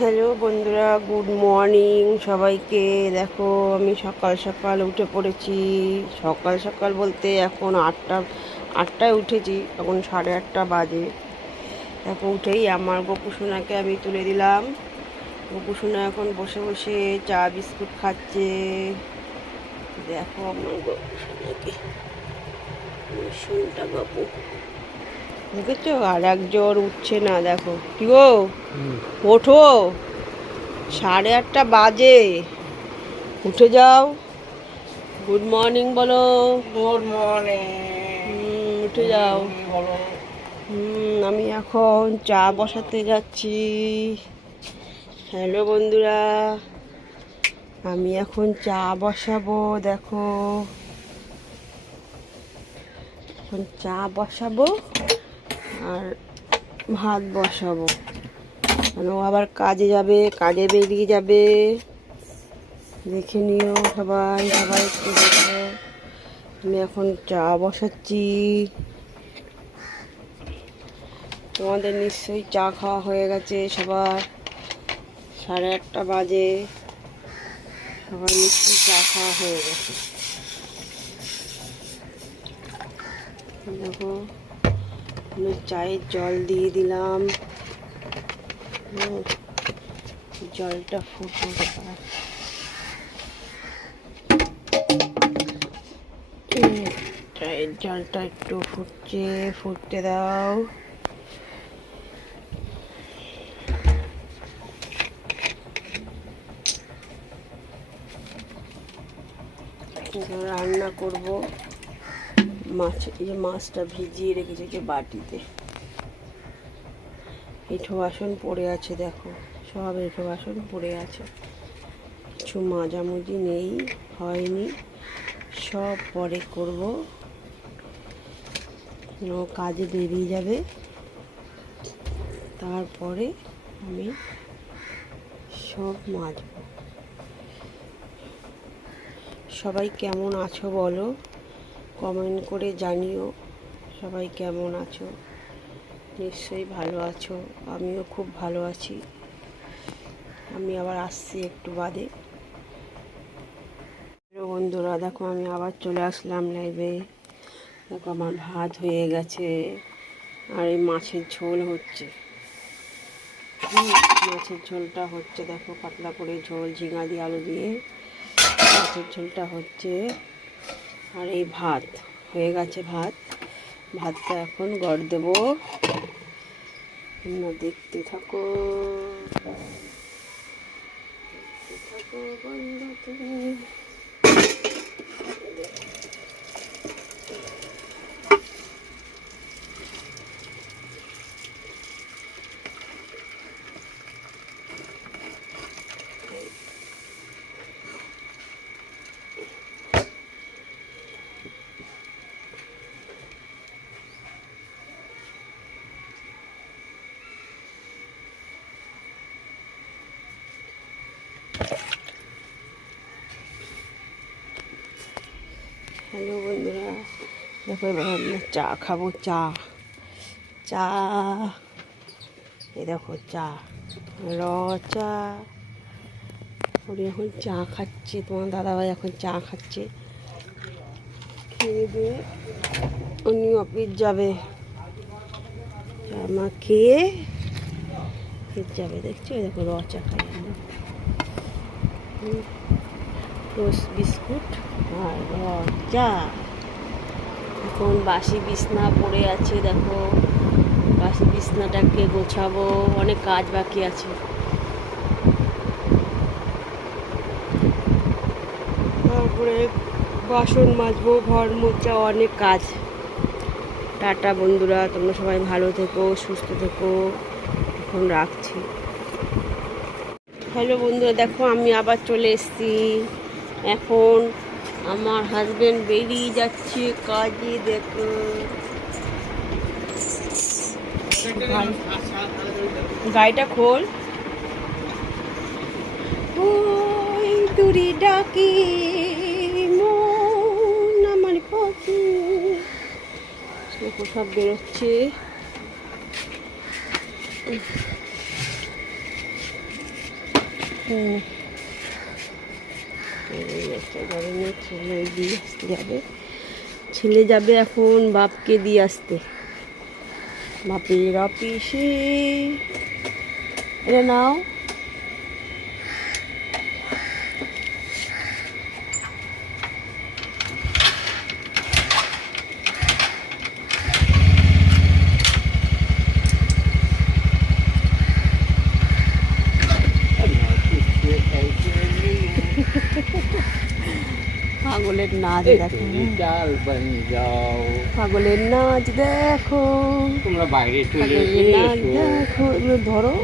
Hello বন্ধুরা, good morning সবাইকে। দেখো, আমি সকাল সকাল উঠে পড়েছি। সকাল সকাল বলতে এখন আটটা, আটটায় উঠেছি, এখন সাড়ে আটটা বাজে। দেখো, উঠেই আমার গোপুসোনাকে আমি তুলে দিলাম। গোপুসোনা এখন বসে বসে চা, বিস্কুট খাচ্ছে। দেখো আমার গোপুসোনাকে। শুনটা বাবু। দেখেছ? আর একজন উঠছে না দেখো। কি গো? ওঠো। সাড়ে আটটা বাজে। উঠে যাও। গুড মর্নিং বলো। Good morning. উঠে যাও। হুম, আমি এখন চা বসাতে যাচ্ছি। হ্যালো বন্ধুরা। আমি এখন চা বসাবো দেখো। এখন চা বসাবো। ভাত বসাবো। মানে ও আবার কাজে যাবে, কাজে বেরিয়ে যাবে। দেখে নিও সবাই সবাই আমি এখন চা বসাচ্ছি। তোমাদের নিশ্চয়ই চা খাওয়া হয়ে গেছে সবার। সাড়ে আটটা বাজে। সবার নিশ্চয়ই চা খাওয়া হয়ে গেছে। দেখো। আমি চায়ের জল দিয়ে দিলাম। জলটা ফুটে। চায়ের জলটা একটু ফুটছে, ফুটতে দাও। রান্না করব। মাছ, এই মাছটা ভিজিয়ে রেখেছে যে বাটিতে। এঁঠো বাসন পড়ে আছে, দেখো। সব এঁঠো বাসন পড়ে আছে। কিছু মাজামুজি নেই, হয়নি। সব পরে করব। কাজে বেরিয়ে যাবে। তারপরে আমি সব মাজব। সবাই কেমন আছো বলো? কমেন্ট করে জানিও সবাই কেমন আছো। নিশ্চয়ই ভালো আছো। আমিও খুব ভালো আছি। আমি আবার আসছি একটু বাদে। বন্ধুরা, দেখো আমি আবার চলে আসলাম লাইভে দেখো আমার ভাত হয়ে গেছে আর এই মাছের ঝোল হচ্ছে। মাছের ঝোলটা হচ্ছে, দেখো পাতলা করে ঝোল, ঝিঙা দিয়ে আলু দিয়ে। মাছের ঝোলটা হচ্ছে আর এই ভাত, হয়ে গেছে ভাত। ভাতটা এখন গড় দেব। তোমরা দেখতে থাকো। দেখতে থাকো বন্ধুরা। হ্যালো বন্ধুরা, দেখো এবার আমরা চা খাব, চা। চা। এই দেখো চা, র চা। উনি এখন চা খাচ্ছে, তোমার দাদাভাই এখন চা খাচ্ছে। খেয়ে দিয়ে উনি অফিস যাবে। মা খেয়ে অফিস যাবে, দেখছ? এই দেখো র চা খাই আমরা। বিস্কুট। চা এখন বাসি বিছনা পড়ে আছে, দেখো। বাসি বিছনাটাকে গোছাবো, অনেক কাজ বাকি আছে। তারপরে বাসন মাজবো, ঘর মোচা অনেক কাজ। টাটা বন্ধুরা, তোমরা সবাই ভালো থেকো, সুস্থ থেকো। এখন রাখছি। হ্যালো বন্ধুরা, দেখো আমি আবার চলে এসেছি। এখন আমার হাজবেন্ড বেরিয়ে যাচ্ছে, কাজে দেখো। গাড়িটা খোল। ওই দূরে ডাকি মন আমার পাখি সব বেরোচ্ছে। হুম। একটা ছেলে দিয়ে আসতে যাবে ছেলে যাবে এখন বাপকে দিয়ে আসতে। বাপের অফিসে। এটা নাও পাগলের নাচ দেখো। পাগলের নাচ দেখো। তোমরা বাইরে চলে নাচ দেখো। এগুলো ধরো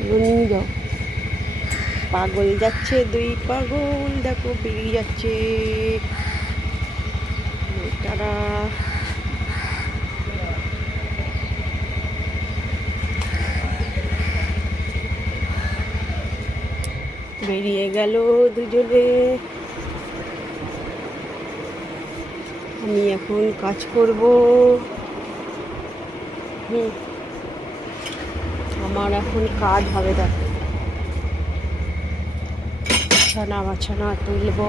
এগুলো নিয়ে যাও। পাগল যাচ্ছে দুই পাগল দেখো বেরিয়ে যাচ্ছে। তারা বেরিয়ে গেল দুজনে। আমি এখন কাজ করব। হুম। আমার এখন কাজ হবে দেখো। ছানা বাছানা তুলব।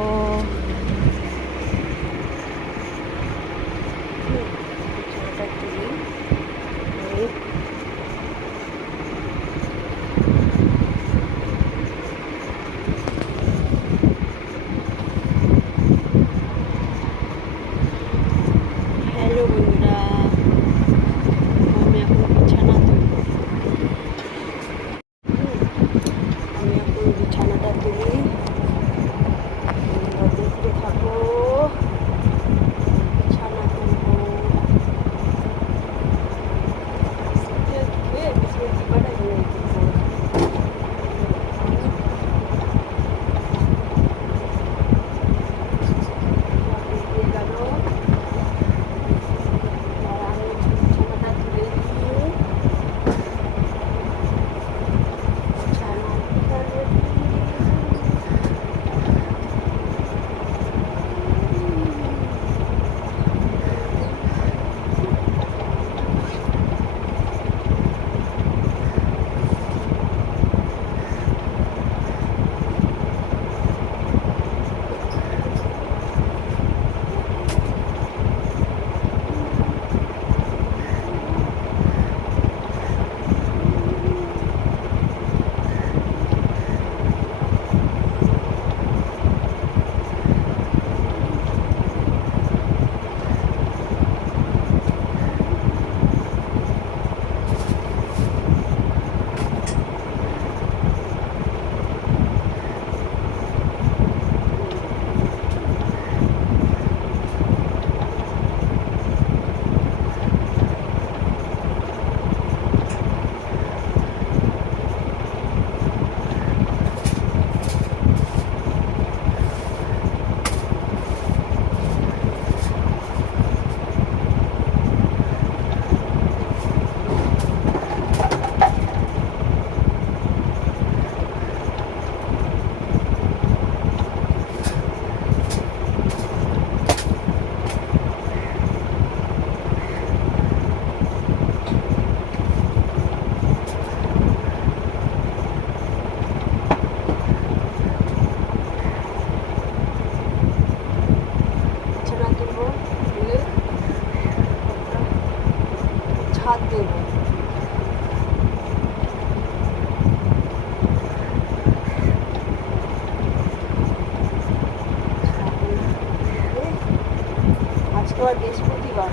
বৃহস্পতিবার।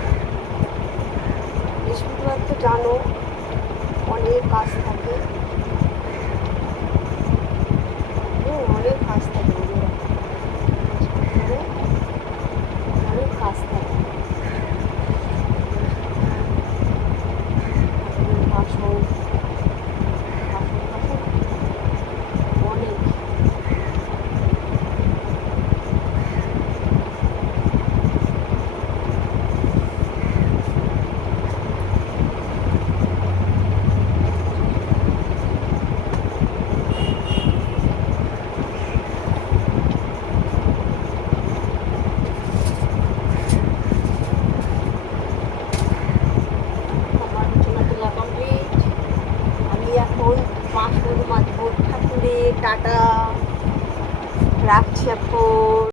বৃহস্পতিবার তো জানো অনেক কাজ থাকে। অনেক কাজ থাকে।